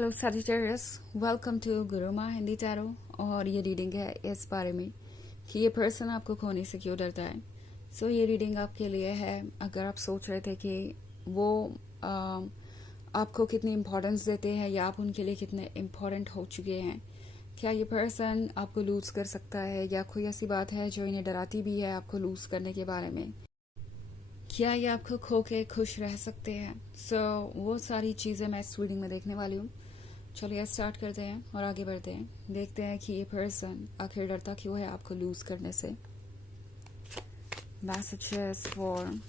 Hello Sagittarius, welcome to Guruma Hindi tarot. और ये reading है इस बारे में कि ये पर्सन आपको खोने से क्यों डरता है। ये रीडिंग आपके लिए है अगर आप सोच रहे थे कि वो आपको कितनी इम्पोर्टेंस देते हैं या आप उनके लिए कितने इम्पोर्टेंट हो चुके हैं। क्या ये पर्सन आपको लूज़ कर सकता है या कोई ऐसी बात है जो इन्हें डराती भी है आपको लूज़ करने के बारे में। क्या ये आपको खो के खुश रह सकते हैं। वो सारी चीज़ें मैं इस रीडिंग में देखने वाली हूँ। चलिए स्टार्ट करते हैं और आगे बढ़ते हैं, देखते हैं कि ये पर्सन आखिर डरता क्यों है आपको लूज करने से। Messages for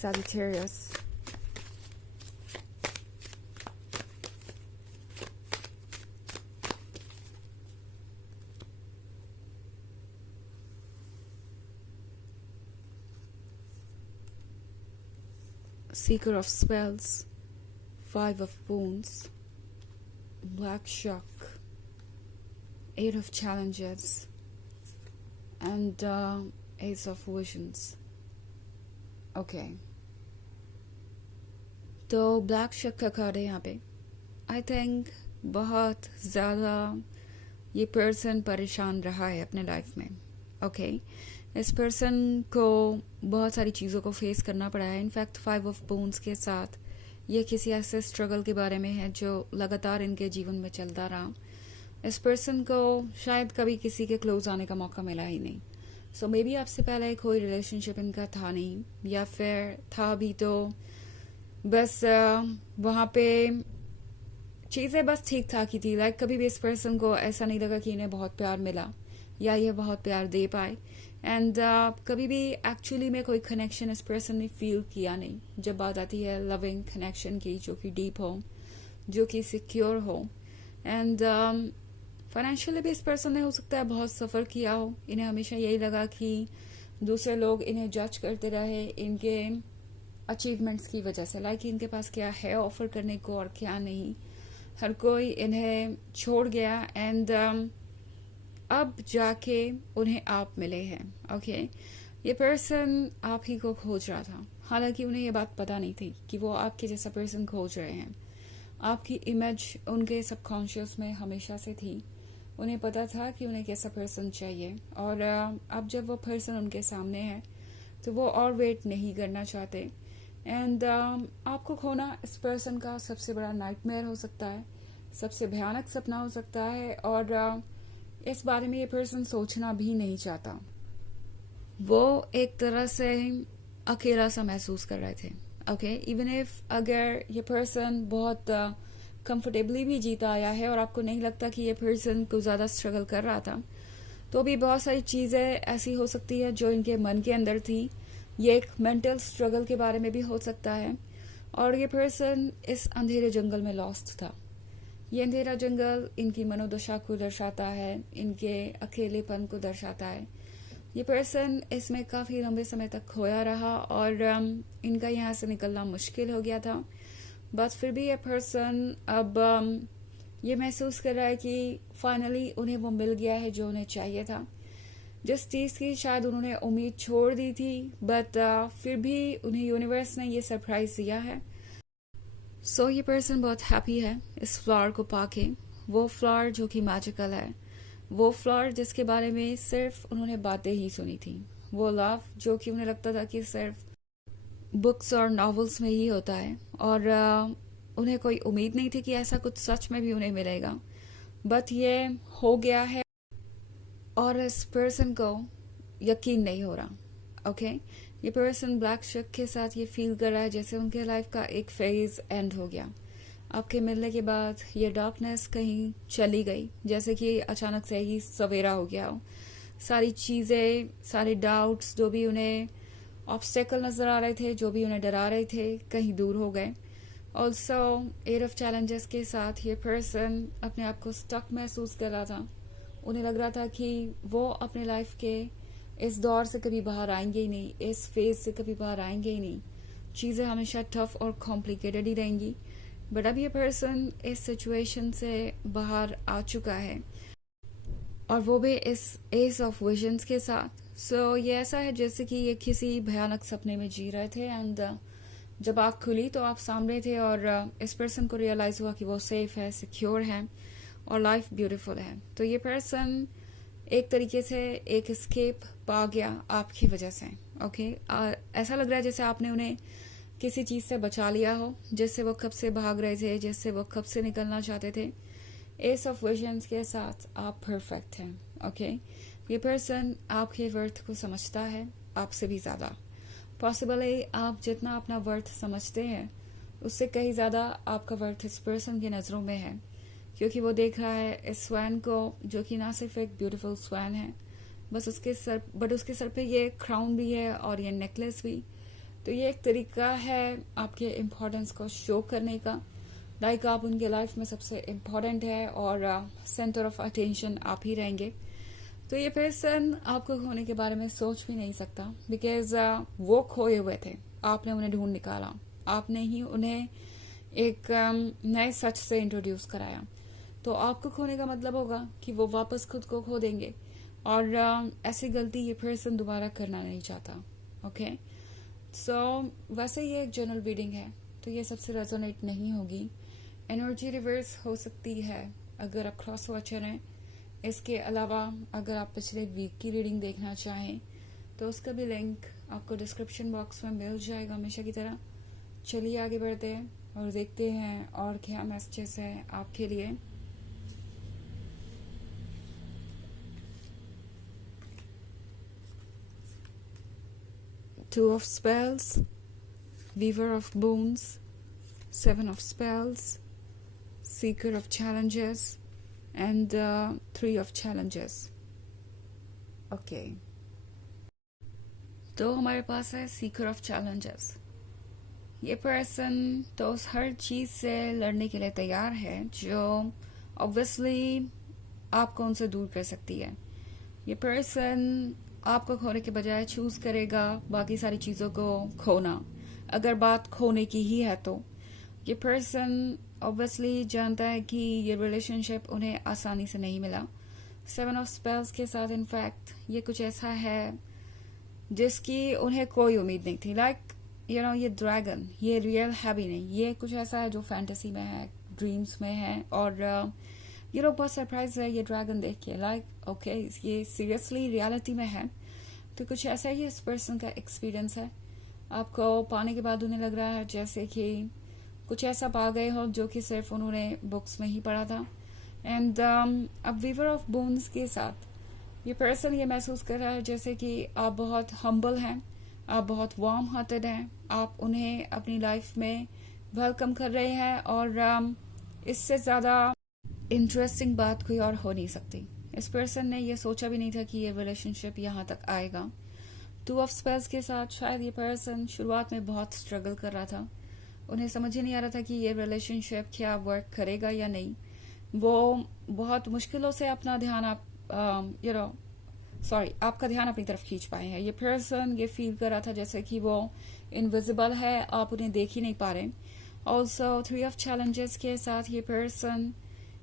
Sagittarius, Seeker of Spells, Five of Wands, Black Shark, Eight of Challenges, and Ace of Visions. Okay, तो ब्लैक शक का कार्ड है यहाँ पे। आई थिंक बहुत ज़्यादा ये पर्सन परेशान रहा है अपने लाइफ में। ओके, इस पर्सन को बहुत सारी चीज़ों को फेस करना पड़ा है। इनफैक्ट 5 ऑफ बोन्स के साथ ये किसी ऐसे स्ट्रगल के बारे में है जो लगातार इनके जीवन में चलता रहा। इस पर्सन को शायद कभी किसी के क्लोज आने का मौका मिला ही नहीं। मे बी आपसे पहले कोई रिलेशनशिप इनका था नहीं, या फिर था भी तो बस वहाँ पे चीज़ें बस ठीक ठाक ही थी। लाइक कभी भी इस पर्सन को ऐसा नहीं लगा कि इन्हें बहुत प्यार मिला या ये बहुत प्यार दे पाए। एंड कभी भी एक्चुअली में कोई कनेक्शन इस पर्सन ने फील किया नहीं। जब बात आती है लविंग कनेक्शन की, जो कि डीप हो, जो कि सिक्योर हो। एंड फाइनेंशियली भी इस पर्सन ने हो सकता है बहुत सफ़र किया हो। इन्हें हमेशा यही लगा कि दूसरे लोग इन्हें जज करते रहे इनके अचीवमेंट्स की वजह से। लाइक इनके पास क्या है ऑफर करने को और क्या नहीं। हर कोई इन्हें छोड़ गया एंड अब जाके उन्हें आप मिले हैं। ओके, ये पर्सन आप ही को खोज रहा था। हालांकि उन्हें ये बात पता नहीं थी कि वो आपके जैसा पर्सन खोज रहे हैं। आपकी इमेज उनके सबकॉन्शियस में हमेशा से थी। उन्हें पता था कि उन्हें कैसा पर्सन चाहिए, और अब जब वो पर्सन उनके सामने है तो वो और वेट नहीं करना चाहते। एंड आपको खोना इस पर्सन का सबसे बड़ा नाइटमेयर हो सकता है, सबसे भयानक सपना हो सकता है, और इस बारे में ये पर्सन सोचना भी नहीं चाहता। वो एक तरह से अकेला सा महसूस कर रहे थे। ओके, इवन इफ अगर ये पर्सन बहुत कंफर्टेबली भी जीता आया है और आपको नहीं लगता कि ये पर्सन को ज़्यादा स्ट्रगल कर रहा था, तो भी बहुत सारी चीज़ें ऐसी हो सकती है जो इनके मन के अंदर थी। ये एक मेंटल स्ट्रगल के बारे में भी हो सकता है। और ये पर्सन इस अंधेरे जंगल में लॉस्ट था। ये अंधेरा जंगल इनकी मनोदशा को दर्शाता है, इनके अकेलेपन को दर्शाता है। ये पर्सन इसमें काफ़ी लंबे समय तक खोया रहा और इनका यहाँ से निकलना मुश्किल हो गया था। बस फिर भी ये पर्सन अब ये महसूस कर रहा है कि फाइनली उन्हें वो मिल गया है जो उन्हें चाहिए था। जिस चीज़ की शायद उन्होंने उम्मीद छोड़ दी थी, बट फिर भी उन्हें यूनिवर्स ने ये सरप्राइज दिया है। ये पर्सन बहुत हैप्पी है इस फ्लावर को पाके। वो फ्लावर जो कि मैजिकल है, वो फ्लावर जिसके बारे में सिर्फ उन्होंने बातें ही सुनी थी। वो लव जो कि उन्हें लगता था कि सिर्फ बुक्स और नॉवेल्स में ही होता है, और उन्हें कोई उम्मीद नहीं थी कि ऐसा कुछ सच में भी उन्हें मिलेगा। बट ये हो गया है और इस पर्सन को यकीन नहीं हो रहा। ओके, ये पर्सन ब्लैक शक के साथ ये फील कर रहा है जैसे उनके लाइफ का एक फेज एंड हो गया। आपके मिलने के बाद ये डार्कनेस कहीं चली गई, जैसे कि अचानक से ही सवेरा हो गया हो। सारी चीज़ें, सारे डाउट्स जो भी उन्हें ऑब्स्टेकल नज़र आ रहे थे, जो भी उन्हें डरा रहे थे, कहीं दूर हो गए। ऑल्सो एयर ऑफ चैलेंजेस के साथ ये पर्सन अपने आप को स्टक महसूस कर रहा था। उन्हें लग रहा था कि वो अपने लाइफ के इस दौर से कभी बाहर आएंगे ही नहीं, इस फेज से कभी बाहर आएंगे ही नहीं। चीज़ें हमेशा टफ और कॉम्प्लिकेटेड ही रहेंगी। बट अब ये पर्सन इस सिचुएशन से बाहर आ चुका है, और वो भी इस एस ऑफ विजन्स के साथ। ये ऐसा है जैसे कि ये किसी भयानक सपने में जी रहे थे एंड जब आँख खुली तो आप सामने थे और इस पर्सन को रियलाइज हुआ कि वो सेफ है, सिक्योर है और लाइफ ब्यूटीफुल है। तो ये पर्सन एक तरीके से एक एस्केप पा गया आपकी वजह से। ओके, ऐसा लग रहा है जैसे आपने उन्हें किसी चीज से बचा लिया हो जिससे वो कब से भाग रहे थे, जिससे वो कब से निकलना चाहते थे। एस ऑफ विजन्स के साथ आप परफेक्ट हैं। ओके, ये पर्सन आपके वर्थ को समझता है आपसे भी ज्यादा। पॉसिबल है आप जितना अपना वर्थ समझते हैं उससे कहीं ज्यादा आपका वर्थ इस पर्सन की नजरों में है, क्योंकि वो देख रहा है इस स्वैन को, जो कि ना सिर्फ एक ब्यूटीफुल स्वैन है बस उसके सर पे ये क्राउन भी है और ये नेकलेस भी। तो ये एक तरीका है आपके इम्पोर्टेंस को शो करने का, लाइक आप उनके लाइफ में सबसे इम्पोर्टेंट है और सेंटर ऑफ अटेंशन आप ही रहेंगे। तो ये पर्सन आपको खोने के बारे में सोच भी नहीं सकता, बिकॉज वो खोए हुए थे, आपने उन्हें ढूंढ निकाला, आपने ही उन्हें एक नए सच से इंट्रोड्यूस कराया। तो आपको खोने का मतलब होगा कि वो वापस खुद को खो देंगे और ऐसी गलती ये पर्सन दोबारा करना नहीं चाहता। ओके, वैसे ये एक जनरल रीडिंग है तो ये सबसे रेजोनेट नहीं होगी। एनर्जी रिवर्स हो सकती है अगर आप क्रॉस वॉचर हैं। इसके अलावा अगर आप पिछले वीक की रीडिंग देखना चाहें तो उसका भी लिंक आपको डिस्क्रिप्शन बॉक्स में मिल जाएगा हमेशा की तरह। चलिए आगे बढ़ते हैं और देखते हैं और क्या मैसेजेस है आपके लिए। Two of Spells, Weaver of Bones, Seven of Spells, Seeker of Challenges, and Three of Challenges. Okay. तो हमारे पास है Seeker of Challenges। ये पर्सन तो उस हर चीज से लड़ने के लिए तैयार है जो ऑब्वियसली आपको उनसे दूर कर सकती है। ये पर्सन आपको खोने के बजाय चूज करेगा बाकी सारी चीजों को खोना, अगर बात खोने की ही है तो। ये पर्सन ऑब्वियसली जानता है कि ये रिलेशनशिप उन्हें आसानी से नहीं मिला। सेवन ऑफ स्पेल्स के साथ इनफैक्ट ये कुछ ऐसा है जिसकी उन्हें कोई उम्मीद नहीं थी। लाइक ये ड्रैगन ये रियल है भी नहीं, ये कुछ ऐसा है जो फैंटेसी में है, ड्रीम्स में है और ये लोग बहुत सरप्राइज है ये ड्रैगन देख के। लाइक ओके, ये सीरियसली रियलिटी में है। तो कुछ ऐसा ही इस पर्सन का एक्सपीरियंस है। आपको पाने के बाद उन्हें लग रहा है जैसे कि कुछ ऐसा पा गए हो जो कि सिर्फ उन्होंने बुक्स में ही पढ़ा था। एंड अब वीवर ऑफ बोन्स के साथ ये पर्सन ये महसूस कर रहा है जैसे कि आप बहुत हम्बल हैं, आप बहुत वार्म हार्टेड हैं, आप उन्हें अपनी लाइफ में वेलकम कर रहे हैं और इससे ज्यादा इंटरेस्टिंग बात कोई और हो नहीं सकती। इस पर्सन ने ये सोचा भी नहीं था कि ये रिलेशनशिप यहाँ तक आएगा। टू ऑफ स्पेल्स के साथ शायद ये पर्सन शुरुआत में बहुत स्ट्रगल कर रहा था, उन्हें समझ ही नहीं आ रहा था कि ये रिलेशनशिप क्या वर्क करेगा या नहीं। वो बहुत मुश्किलों से अपना ध्यान आपका ध्यान अपनी तरफ खींच पाए हैं। ये पर्सन ये फील कर रहा था जैसे कि वो इनविजिबल है, आप उन्हें देख ही नहीं पा रहे। ऑल्सो थ्री ऑफ चैलेंजेस के साथ ये पर्सन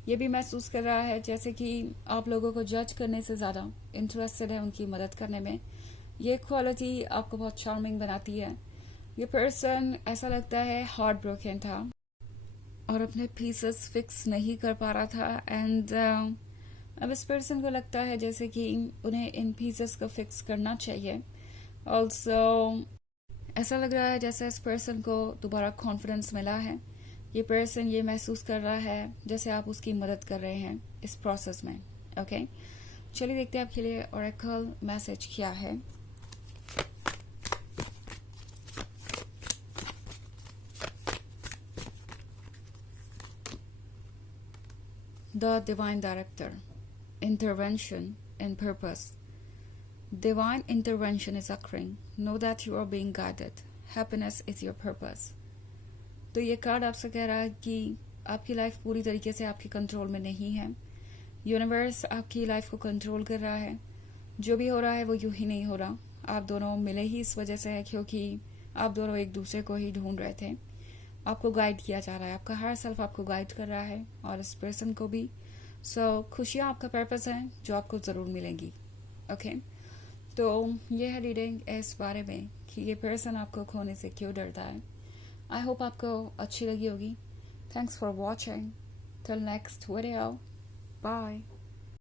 ये भी महसूस कर रहा है जैसे कि आप लोगों को जज करने से ज्यादा इंटरेस्टेड है उनकी मदद करने में। ये क्वालिटी आपको बहुत चार्मिंग बनाती है। ये पर्सन ऐसा लगता है हार्ट ब्रोकन था और अपने पीसेस फिक्स नहीं कर पा रहा था एंड अब इस पर्सन को लगता है जैसे कि उन्हें इन पीसेस को फिक्स करना चाहिए। ऑल्सो ऐसा लग रहा है जैसे इस पर्सन को दोबारा कॉन्फिडेंस मिला है। ये पर्सन ये महसूस कर रहा है जैसे आप उसकी मदद कर रहे हैं इस प्रोसेस में। ओके, चलिए देखते हैं आपके लिए ओरेकल मैसेज क्या है। The Divine Director, Intervention and Purpose. Divine intervention is occurring. Know that you are being guided. Happiness is your purpose. तो ये कार्ड आपसे कह रहा है कि आपकी लाइफ पूरी तरीके से आपके कंट्रोल में नहीं है। यूनिवर्स आपकी लाइफ को कंट्रोल कर रहा है। जो भी हो रहा है वो यूं ही नहीं हो रहा। आप दोनों मिले ही इस वजह से है क्योंकि आप दोनों एक दूसरे को ही ढूंढ रहे थे। आपको गाइड किया जा रहा है, आपका हर सेल्फ आपको गाइड कर रहा है और इस पर्सन को भी। खुशियां आपका पर्पस है जो आपको जरूर मिलेंगी। ओके, तो ये है रीडिंग इस बारे में कि ये पर्सन आपको खोने से क्यों डरता है। आई होप आपको अच्छी लगी होगी। Thanks for watching. Till next video, bye.